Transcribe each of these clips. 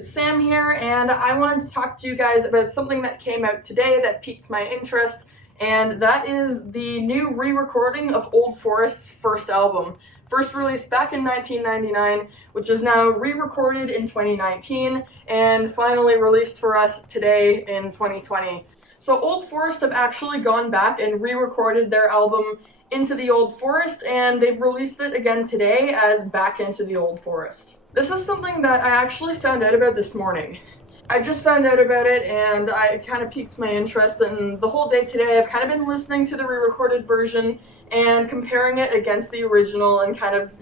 It's Sam here, and I wanted to talk to you guys about something that came out today that piqued my interest, and that is the new re-recording of Old Forest's first album. First released back in 1999, which is now re-recorded in 2019, and finally released for us today in 2020. So Old Forest have actually gone back and re-recorded their album Into the Old Forest, and they've released it again today as Back Into the Old Forest. This is something that I actually found out about this morning. I just found out about it and it kind of piqued my interest, and the whole day today I've kind of been listening to the re-recorded version and comparing it against the original and kind of,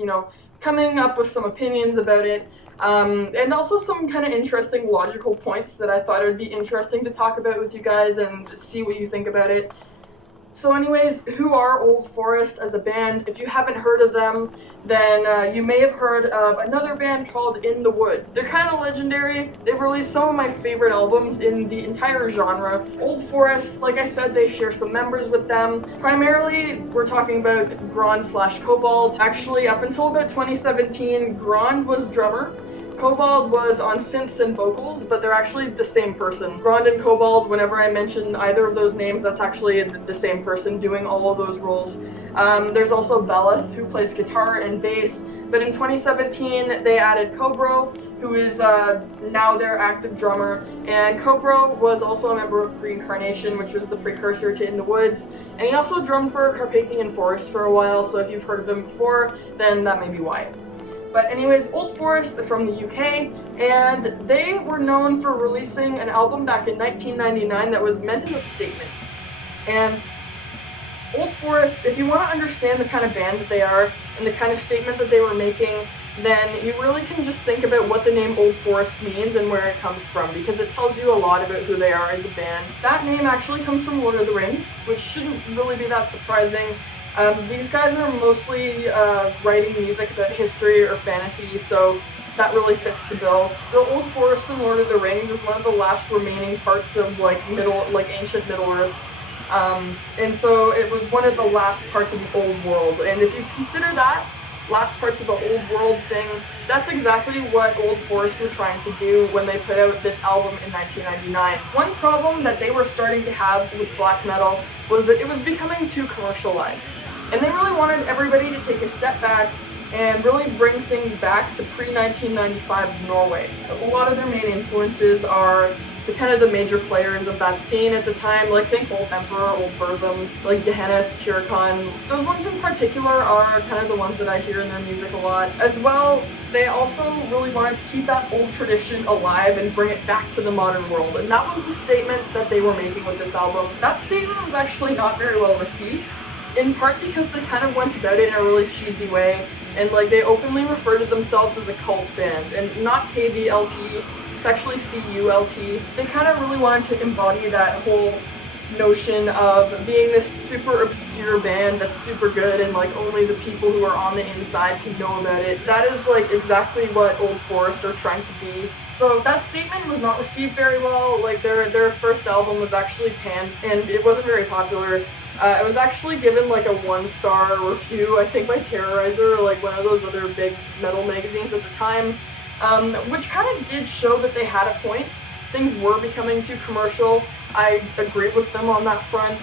coming up with some opinions about it. And also some kind of interesting logical points that I thought it would be interesting to talk about with you guys and see what you think about it. So anyways, who are Old Forest as a band? If you haven't heard of them, then you may have heard of another band called In the Woods. They're kind of legendary. They've released some of my favorite albums in the entire genre. Old Forest, like I said, they share some members with them. Primarily, we're talking about Grond/Cobalt. Actually, up until about 2017, Grond was drummer. Cobalt was on synths and vocals, but they're actually the same person. Grond and Cobalt, whenever I mention either of those names, that's actually the same person doing all of those roles. There's also Beleth, who plays guitar and bass, but in 2017 they added Cobro, who is now their active drummer, and Cobro was also a member of Reincarnation, which was the precursor to In the Woods, and he also drummed for Carpathian Forest for a while, so if you've heard of him before, then that may be why. But anyways, Old Forest, they're from the UK, and they were known for releasing an album back in 1999 that was meant as a statement. And Old Forest, if you want to understand the kind of band that they are and the kind of statement that they were making, then you really can just think about what the name Old Forest means and where it comes from, because it tells you a lot about who they are as a band. That name actually comes from Lord of the Rings, which shouldn't really be that surprising. These guys are mostly writing music about history or fantasy, so that really fits the bill. The Old Forest in Lord of the Rings is one of the last remaining parts of ancient Middle Earth. And so it was one of the last parts of the Old World. And if you consider that last parts of the Old World thing, that's exactly what Old Forest were trying to do when they put out this album in 1999. One problem that they were starting to have with black metal was that it was becoming too commercialized. And they really wanted everybody to take a step back and really bring things back to pre-1995 Norway. A lot of their main influences are the major players of that scene at the time, like think Old Emperor, Old Burzum, like Gehennis, Tyricon. Those ones in particular are kind of the ones that I hear in their music a lot. As well, they also really wanted to keep that old tradition alive and bring it back to the modern world, and that was the statement that they were making with this album. That statement was actually not very well received, in part because they kind of went about it in a really cheesy way, and they openly referred to themselves as a cult band, and not KVLT. It's actually CULT. They kind of really wanted to embody that whole notion of being this super obscure band that's super good and only the people who are on the inside can know about it. That is exactly what Old Forest are trying to be. So that statement was not received very well. Their first album was actually panned and it wasn't very popular. It was actually given a 1-star review, I think by Terrorizer, or one of those other big metal magazines at the time. Which kind of did show that they had a point. Things were becoming too commercial. I agree with them on that front.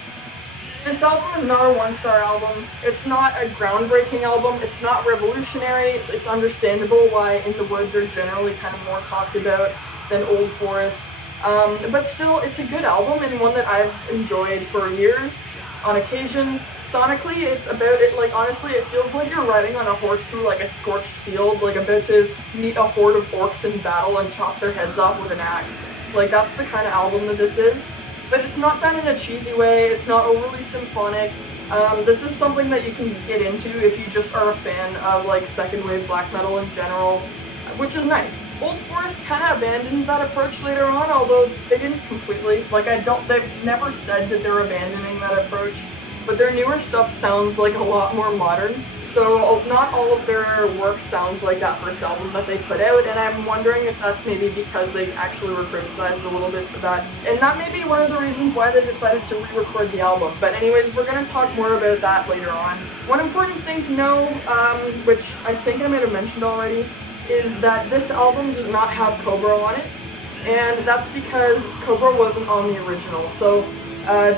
This album is not a 1-star album. It's not a groundbreaking album. It's not revolutionary. It's understandable why In the Woods are generally kind of more talked about than Old Forest. But still, it's a good album and one that I've enjoyed for years. On occasion, sonically, it's about it. Honestly, it feels like you're riding on a horse through a scorched field, about to meet a horde of orcs in battle and chop their heads off with an axe. That's the kind of album that this is. But it's not done in a cheesy way. It's not overly symphonic. This is something that you can get into if you just are a fan of second wave black metal in general, which is nice. Old Forest kind of abandoned that approach later on, although they didn't completely. They've never said that they're abandoning that approach, but their newer stuff sounds a lot more modern. So not all of their work sounds like that first album that they put out, and I'm wondering if that's maybe because they actually were criticized a little bit for that. And that may be one of the reasons why they decided to re-record the album. But anyways, we're going to talk more about that later on. One important thing to know, which I think I might have mentioned already, is that this album does not have Cobra on it, and that's because Cobra wasn't on the original. So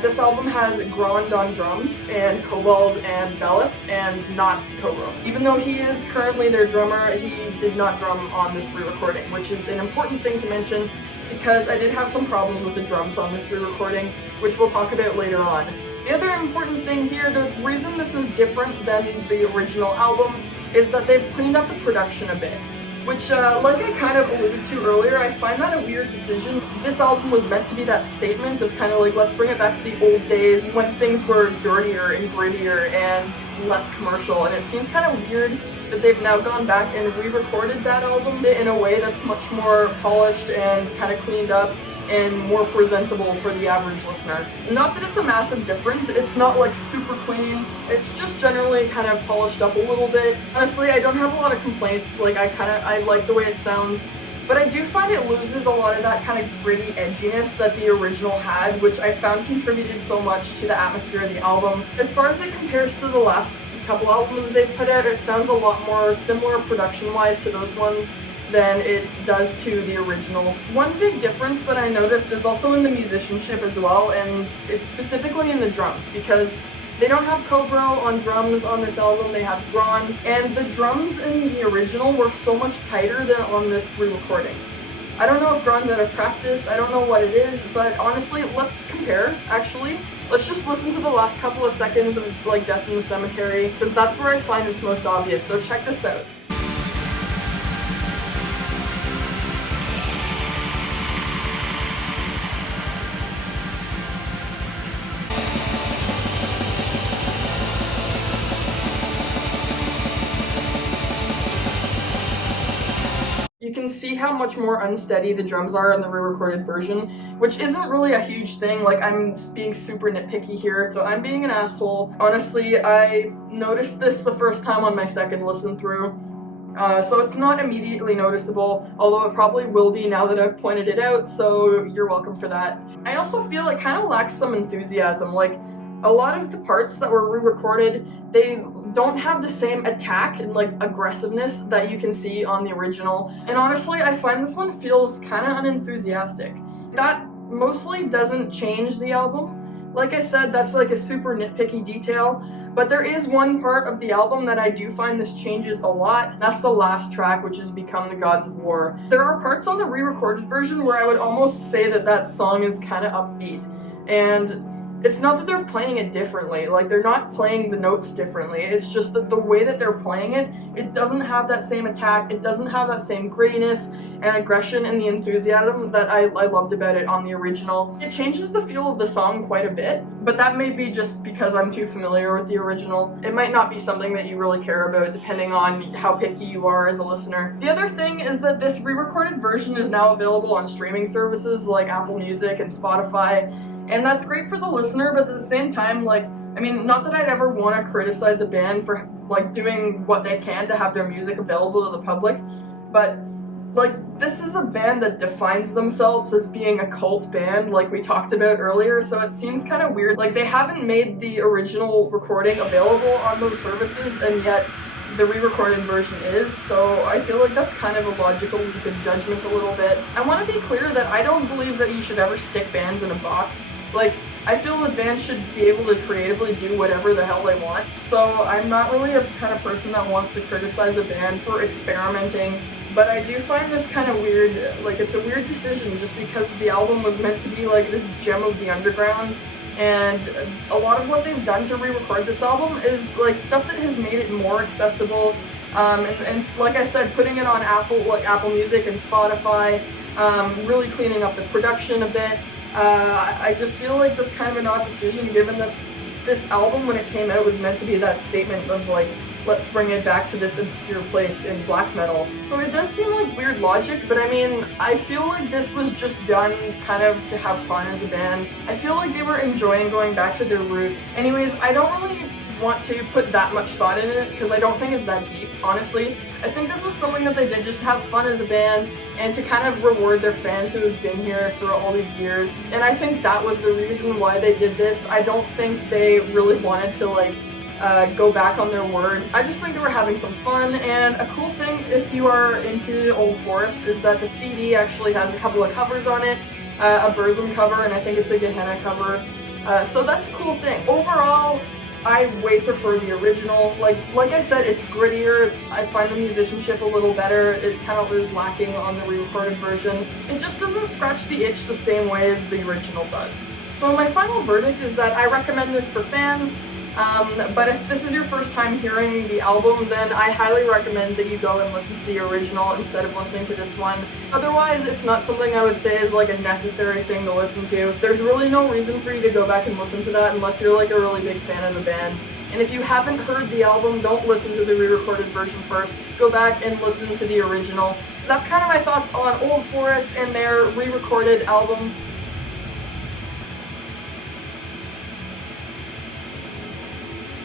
this album has Grand on drums and Cobalt and Belith and not Cobra. Even though he is currently their drummer, he did not drum on this re-recording, which is an important thing to mention because I did have some problems with the drums on this re-recording, which we'll talk about later on. The other important thing here, the reason this is different than the original album, is that they've cleaned up the production a bit. Which, like I kind of alluded to earlier, I find that a weird decision. This album was meant to be that statement of kind of like, let's bring it back to the old days when things were dirtier and grittier and less commercial, and it seems kind of weird that they've now gone back and re-recorded that album in a way that's much more polished and kind of cleaned up and more presentable for the average listener. Not that it's a massive difference, it's not like super clean, it's just generally kind of polished up a little bit. Honestly, I don't have a lot of complaints, like I like the way it sounds, but I do find it loses a lot of that kind of gritty edginess that the original had, which I found contributed so much to the atmosphere of the album. As far as it compares to the last couple albums that they've put out, it sounds a lot more similar production-wise to those ones than it does to the original. One big difference that I noticed is also in the musicianship as well, and it's specifically in the drums, because they don't have Cobra on drums on this album, they have Grand, and the drums in the original were so much tighter than on this re-recording. I don't know if Grand's out of practice, I don't know what it is, but honestly, let's compare, actually. Let's just listen to the last couple of seconds of like Death in the Cemetery, because that's where I find this most obvious, so check this out. You can see how much more unsteady the drums are in the re-recorded version, which isn't really a huge thing. Like, I'm being super nitpicky here, so I'm being an asshole. Honestly, I noticed this the first time on my second listen through, so it's not immediately noticeable, although it probably will be now that I've pointed it out, so you're welcome for that. I also feel it kind of lacks some enthusiasm. Like, a lot of the parts that were re-recorded, they don't have the same attack and like aggressiveness that you can see on the original. And honestly, I find this one feels kind of unenthusiastic. That mostly doesn't change the album. Like I said, that's like a super nitpicky detail, but there is one part of the album that I do find this changes a lot. That's the last track, which has become the Gods of War. There are parts on the re-recorded version where I would almost say that that song is kind of upbeat, and it's not that they're playing it differently, like they're not playing the notes differently, it's just that the way that they're playing it, it doesn't have that same attack, it doesn't have that same grittiness and aggression and the enthusiasm that I loved about it on the original. It changes the feel of the song quite a bit, but that may be just because I'm too familiar with the original. It might not be something that you really care about depending on how picky you are as a listener. The other thing is that this re-recorded version is now available on streaming services like Apple Music and Spotify, and that's great for the listener, but at the same time, like, I mean, not that I'd ever want to criticize a band for, like, doing what they can to have their music available to the public, but, like, this is a band that defines themselves as being a cult band, like we talked about earlier, so it seems kind of weird. Like, they haven't made the original recording available on those services, and yet the re-recorded version is, so I feel like that's kind of a logical leap in judgment a little bit. I want to be clear that I don't believe that you should ever stick bands in a box. Like, I feel that bands should be able to creatively do whatever the hell they want, so I'm not really a kind of person that wants to criticize a band for experimenting, but I do find this kind of weird. Like, it's a weird decision just because the album was meant to be like this gem of the underground, and a lot of what they've done to re-record this album is like stuff that has made it more accessible, and like I said, putting it on Apple Music and Spotify, really cleaning up the production a bit. I just feel like that's kind of an odd decision given that this album, when it came out, was meant to be that statement of like, let's bring it back to this obscure place in black metal. So it does seem like weird logic, but I mean, I feel like this was just done kind of to have fun as a band. I feel like they were enjoying going back to their roots. Anyways, I don't really want to put that much thought in it because I don't think it's that deep, honestly. I think this was something that they did just to have fun as a band and to kind of reward their fans who have been here through all these years. And I think that was the reason why they did this. I don't think they really wanted to like go back on their word. I just think they were having some fun, and a cool thing if you are into Old Forest is that the CD actually has a couple of covers on it, a Burzum cover, and I think it's a Gehenna cover, so that's a cool thing. Overall, I way prefer the original. Like I said, it's grittier. I find the musicianship a little better. It kind of is lacking on the re-recorded version. It just doesn't scratch the itch the same way as the original does. So my final verdict is that I recommend this for fans, but if this is your first time hearing the album, then I highly recommend that you go and listen to the original instead of listening to this one. Otherwise, it's not something I would say is like a necessary thing to listen to. There's really no reason for you to go back and listen to that unless you're like a really big fan of the band. And if you haven't heard the album, don't listen to the re-recorded version first. Go back and listen to the original. That's kind of my thoughts on Old Forest and their re-recorded album.